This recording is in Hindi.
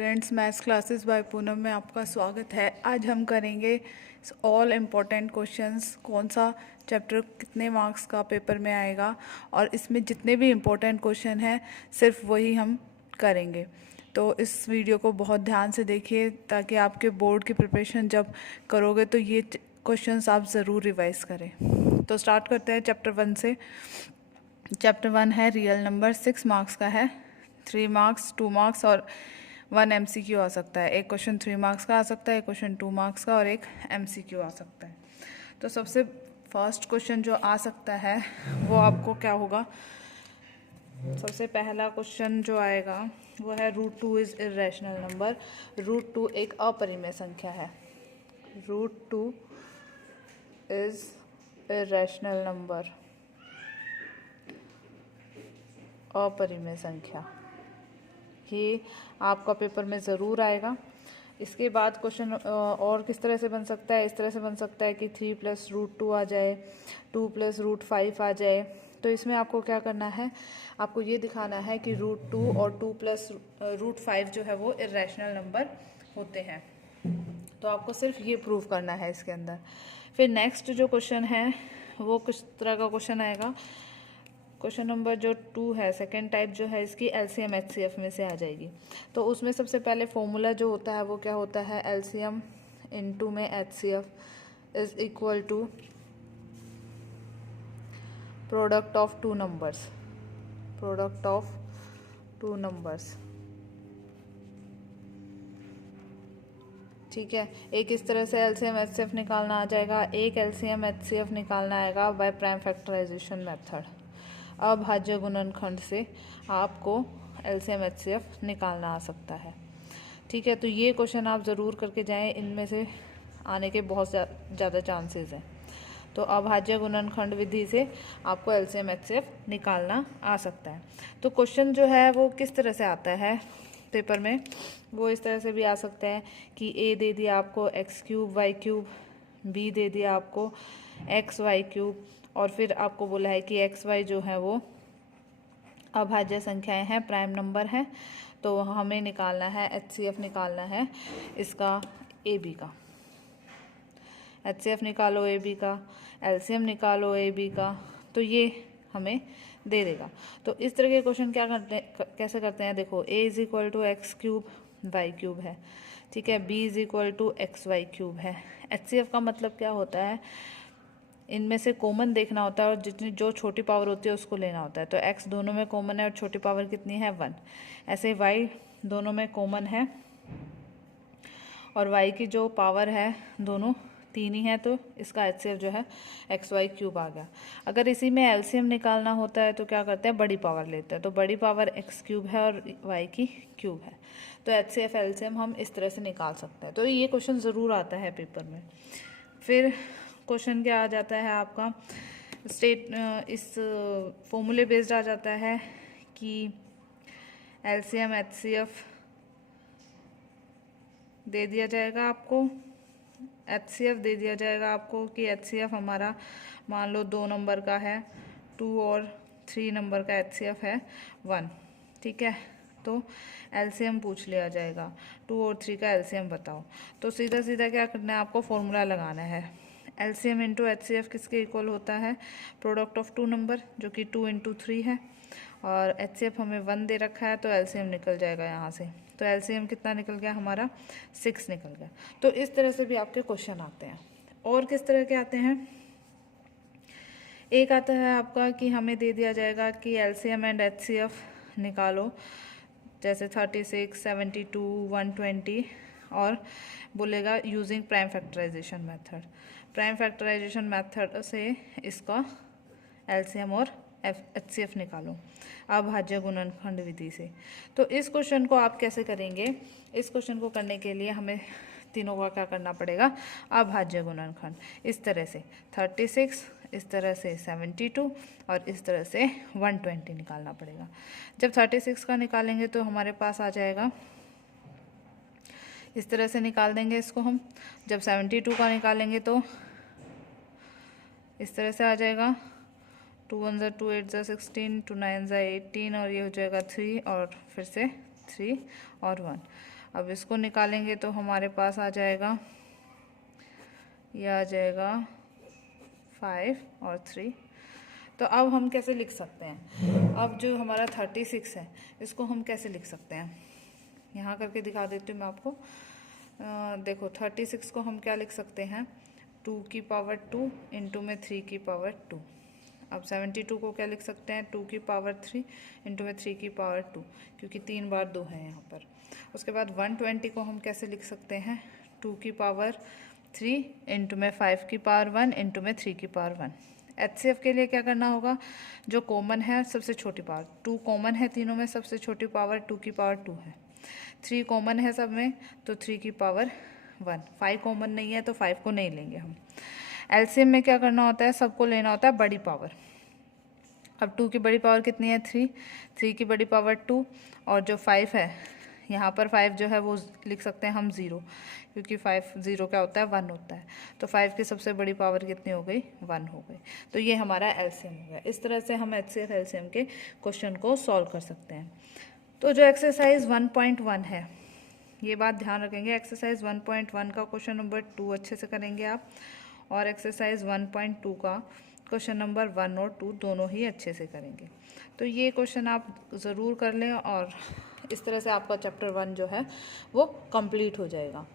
Students, maths classes bye Poonam में आपका स्वागत है। आज हम करेंगे ऑल इम्पोर्टेंट क्वेश्चंस, कौन सा चैप्टर कितने मार्क्स का पेपर में आएगा और इसमें जितने भी इम्पोर्टेंट क्वेश्चन हैं सिर्फ वही हम करेंगे। तो इस वीडियो को बहुत ध्यान से देखिए ताकि आपके बोर्ड की प्रिपरेशन जब करोगे तो ये क्वेश्चंस आप ज़रूर रिवाइज करें। तो स्टार्ट करते हैं चैप्टर 1 से। चैप्टर 1 है रियल नंबर, 6 मार्क्स का है। 3 मार्क्स, 2 मार्क्स और 1 MCQ आ सकता है। एक क्वेश्चन 3 मार्क्स का आ सकता है, एक क्वेश्चन 2 मार्क्स का और एक MCQ आ सकता है। तो सबसे फर्स्ट क्वेश्चन जो आ सकता है वो आपको क्या होगा, सबसे पहला क्वेश्चन जो आएगा वो है √2 इज़ इरेशनल नंबर। √2 एक अपरिमेय संख्या है। √2 इज़ इरेशनल नंबर, अपरिमेय संख्या। ये आपका पेपर में ज़रूर आएगा। इसके बाद क्वेश्चन और किस तरह से बन सकता है, इस तरह से बन सकता है कि 3 + √2 आ जाए, 2 + √5 आ जाए। तो इसमें आपको क्या करना है, आपको ये दिखाना है कि √2 और 2 + √5 जो है वो इरेशनल नंबर होते हैं। तो आपको सिर्फ ये प्रूव करना है इसके अंदर। फिर नेक्स्ट जो क्वेश्चन है वो किस तरह का क्वेश्चन आएगा। क्वेश्चन नंबर जो 2 है, सेकेंड टाइप जो है, इसकी LCM HCF में से आ जाएगी। तो उसमें सबसे पहले फॉर्मूला जो होता है वो क्या होता है, LCM इंटू में HCF is equal to product of two numbers. Product of two numbers, ठीक है। एक इस तरह से LCM HCF निकालना आ जाएगा, एक LCM HCF निकालना आएगा बाय प्राइम फैक्टराइजेशन मेथड। अभाज्य गुणनखंड से आपको LCM HCF निकालना आ सकता है, ठीक है। तो ये क्वेश्चन आप ज़रूर करके जाएं, इनमें से आने के बहुत ज़्यादा चांसेस हैं। तो अभाज्य गुणनखंड विधि से आपको LCM HCF निकालना आ सकता है। तो क्वेश्चन जो है वो किस तरह से आता है पेपर में, वो इस तरह से भी आ सकता है कि A दे दिया आपको x³ y³, B दे दिया आपको xy³ और फिर आपको बोला है कि xy जो है वो अभाज्य संख्याएं हैं, प्राइम नंबर हैं। तो हमें निकालना है HCF, निकालना है इसका AB का। HCF निकालो AB का, LCM निकालो AB का, तो ये हमें दे देगा। तो इस तरह के क्वेश्चन कैसे करते हैं, देखो A = x³ y³ है, ठीक है। B = xy³ है। HCF का मतलब क्या होता है, इनमें से कॉमन देखना होता है और जितनी जो छोटी पावर होती है उसको लेना होता है। तो x दोनों में कॉमन है और छोटी पावर कितनी है, 1। ऐसे y दोनों में कॉमन है और y की जो पावर है दोनों 3 ही है, तो इसका HCF जो है xy³ आ गया। अगर इसी में LCM निकालना होता है तो क्या करते हैं, बड़ी पावर लेते हैं। तो बड़ी पावर x³ है और y की क्यूब है। तो HCF LCM हम इस तरह से निकाल सकते हैं। तो ये क्वेश्चन ज़रूर आता है पेपर में। फिर क्वेश्चन क्या आ जाता है आपका, इस फॉर्मूले बेस्ड आ जाता है कि LCM HCF दे दिया जाएगा आपको, HCF दे दिया जाएगा आपको कि HCF हमारा मान लो 2 नंबर का है, 2 और 3 नंबर का HCF है 1, ठीक है। तो LCM पूछ लिया जाएगा, 2 और 3 का LCM बताओ। तो सीधा सीधा क्या करना है, आपको फॉर्मूला लगाना है। LCM इंटू HCF किसके इक्वल होता है, प्रोडक्ट ऑफ टू नंबर, जो कि 2 × 3 है और HCF हमें 1 दे रखा है, तो LCM निकल जाएगा यहाँ से। तो LCM कितना निकल गया हमारा, 6 निकल गया। तो इस तरह से भी आपके क्वेश्चन आते हैं। और किस तरह के आते हैं, एक आता है आपका कि हमें दे दिया जाएगा कि LCM एंड HCF निकालो, जैसे 36, 72, 120 और बोलेगा using prime factorization method. Prime factorization method से इसका LCM और HCF निकालो अभाज्य गुणनखंड विधि से। तो इस क्वेश्चन को आप कैसे करेंगे, इस क्वेश्चन को करने के लिए हमें तीनों का क्या करना पड़ेगा, अभाज्य गुणनखंड। इस तरह से 36, इस तरह से 72 और इस तरह से 120 निकालना पड़ेगा। जब 36 का निकालेंगे तो हमारे पास आ जाएगा, इस तरह से निकाल देंगे इसको हम। जब 72 का निकालेंगे तो इस तरह से आ जाएगा, 2 1 × 2 8 16, 2 9 18 और ये हो जाएगा 3 और फिर से 3 और 1। अब इसको निकालेंगे तो हमारे पास आ जाएगा, ये आ जाएगा 5 और 3। तो अब हम कैसे लिख सकते हैं, अब जो हमारा 36 है इसको हम कैसे लिख सकते हैं, यहाँ करके दिखा देती हूँ मैं आपको। देखो 36 को हम क्या लिख सकते हैं, 2 की पावर 2 इंटू में 3 की पावर 2। अब 72 को क्या लिख सकते हैं, 2 की पावर 3 इंटू में 3 की पावर 2, क्योंकि 3 बार 2 है यहाँ पर। उसके बाद 120 को हम कैसे लिख सकते हैं, 2 की पावर 3 इंटू में 5 की पावर 1 इंटू में 3 की पावर 1। HCF के लिए क्या करना होगा, जो कॉमन है सबसे छोटी पावर, 2 कॉमन है तीनों में, सबसे छोटी पावर 2 की पावर 2 है, 3 कॉमन है सब में तो 3 की पावर 1, 5 कॉमन नहीं है तो 5 को नहीं लेंगे हम। LCM में क्या करना होता है, सबको लेना होता है बड़ी पावर। अब 2 की बड़ी पावर कितनी है, 3 की बड़ी पावर 2, और जो 5 है यहाँ पर 5 जो है वो लिख सकते हैं हम 0, क्योंकि 5 0 क्या होता है, 1 होता है। तो 5 की सबसे बड़ी पावर कितनी हो गई, 1 हो गई। तो ये हमारा LCM हो गया। इस तरह से हम HCF LCM के क्वेश्चन को सॉल्व कर सकते हैं। तो जो एक्सरसाइज 1.1 है, ये बात ध्यान रखेंगे, एक्सरसाइज 1.1 का क्वेश्चन नंबर 2 अच्छे से करेंगे आप, और एक्सरसाइज 1.2 का क्वेश्चन नंबर 1 और 2 दोनों ही अच्छे से करेंगे। तो ये क्वेश्चन आप ज़रूर कर लें, और इस तरह से आपका चैप्टर 1 जो है वो कंप्लीट हो जाएगा।